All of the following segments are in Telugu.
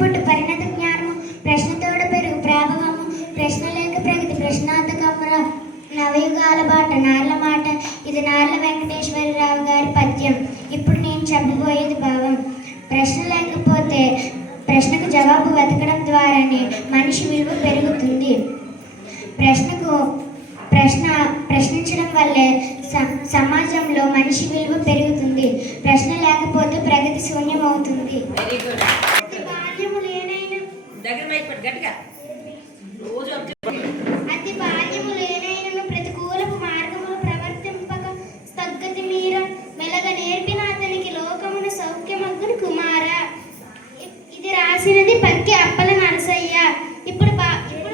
పుట్టు పరిణత జ్ఞానము, ప్రశ్నతోడ పెరుగు ప్రాభవము, ప్రశ్న లేక ప్రగతి ప్రశ్నార్థకముర, నవయుగాల బాట నార్ల మాట. ఇది నార్ల వెంకటేశ్వరరావు గారి పద్యం. ఇప్పుడు నేను చెప్పబోయేది భావం. ప్రశ్న లేకపోతే ప్రశ్నకు జవాబు వెతకడం ద్వారానే మనిషి విలువ పెరుగుతుంది. ప్రశ్నించడం వల్లే సమాజంలో మనిషి విలువ పెరుగుతుంది. ప్రశ్న లేకపోతే ప్రగతి శూన్యం అవుతుంది. అతి బాల్యము లేనైనను ప్రతికూలపు మార్గములు ప్రవర్తింపక స్తగ్గతి మీర మెలగ నేర్పిన అతనికి లోకమున సౌఖ్యమగ్గును కుమార. ఇది రాసినది పక్కి అప్పల నరసయ్య. ఇప్పుడు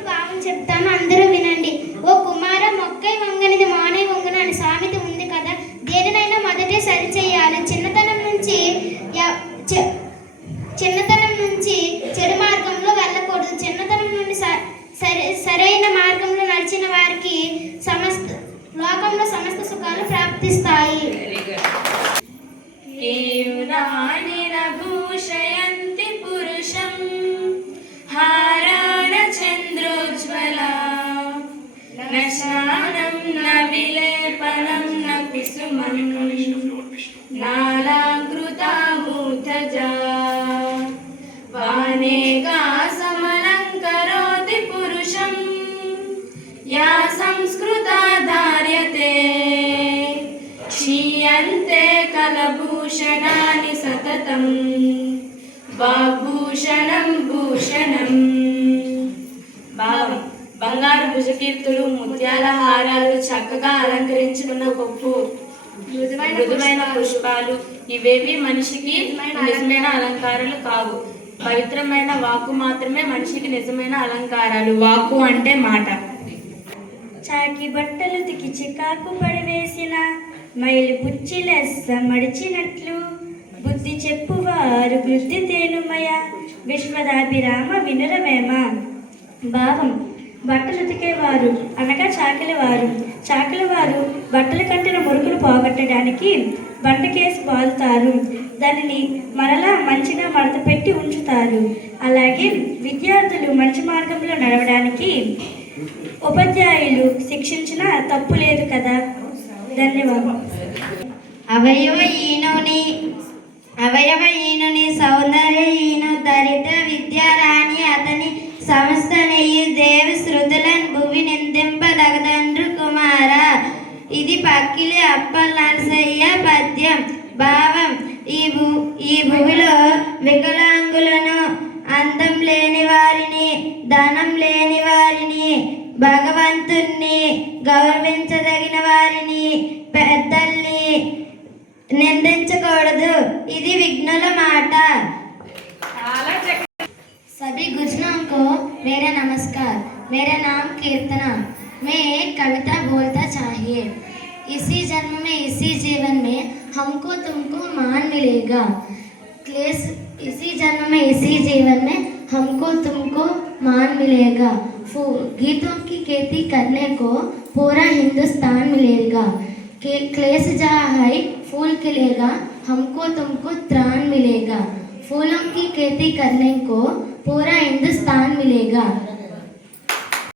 భావం చెప్తాను, అందరూ వినండి. ఓ కుమార, మొక్కై వంగనిది మానై వంగున అని సామెత ఉంది కదా. దేనినైనా మొదటే సరిచేయాలి. చిన్నతనం నుంచి చెడు మార్గంలో వెళ్ళకూడదు. చిన్నతనం నుండి సరైన మార్గంలో నడిచిన వారికి లోకంలో సమస్త సుఖాలు ప్రాప్తిస్తాయి. భూషయంతి పురుషం హారాణ చంద్రోజ్వలా న స్నానం న విలేపనం న కుసుమం నాలాంకృతా మూర్ధజా వానేగా సమలంకరోతి పురుషం యా సంస్కృతా ధార్యతే క్షీయంతే కలభూషణాని సతతం వాగ్భూషణం భూషణం. భావం: బంగారు భుజకీర్తులు, ముత్యాల హారాలు, చక్కగా అలంకరించుకున్న కొప్పు, మృదువైన పుష్పాలు ఇవేవి మనిషికి నిజమైన అలంకారాలు కావు. పవిత్రమైన వాక్కు మాత్రమే మనిషికి నిజమైన అలంకారాలు. వాక్కు అంటే మాట. చాకి బట్టలు తికి చికాకు పడివేసిన మైలు బుచ్చిలెస్స మడిచినట్లు బుద్ధి చెప్పువారు బుద్ధి తేనుమయ విశ్వదాభిరామ వినురవేమ. భావం: బట్టలు ఉతికేవారు అనగా చాకిలివారు. చాకిలివారు బట్టలు కట్టిన మురుకులు పోగొట్టడానికి బండకేసి బాదుతారు. దానిని మరలా మంచిగా మడత పెట్టి ఉంచుతారు. అలాగే విద్యార్థులు మంచి మార్గంలో నడవడానికి ఉపాధ్యాయులు శిక్షించినా తప్పు లేదు కదా. ధన్యవాదాలు. అవయవహీనుని సౌందర్యహీను దరిద్ర విద్యారాణి అతని సమస్త నెయ్యి దేవి శృతులను భువి నిందింపదగదండ్రు కుమార. ఇది పక్కిలి అప్పల నరసయ్య పద్యం. భావం: ఈ భూమిలో వికలాంగులను, అందం లేని వారిని, ధనం లేని వారిని, భగవంతుణ్ణి గౌరవించదగిన వారిని, పెద్దల్ని నిందించకూడదు. ఇది విఘ్నుల మాట. सभी गुजरां को मेरा नमस्कार। मेरा नाम कीर्तना। मैं एक कविता बोलता चाहिए। इसी जन्म में इसी जीवन में हमको तुमको मान मिलेगा। इसी जन्म में इसी जीवन में हमको तुमको मान मिलेगा। गीतों की खेती करने को पूरा हिंदुस्तान मिलेगा। क्लेश जहाँ है फूल खिलेगा, हमको तुमको त्राण मिलेगा। फूलों की खेती करने को पूरा हिंदुस्तान मिलेगा।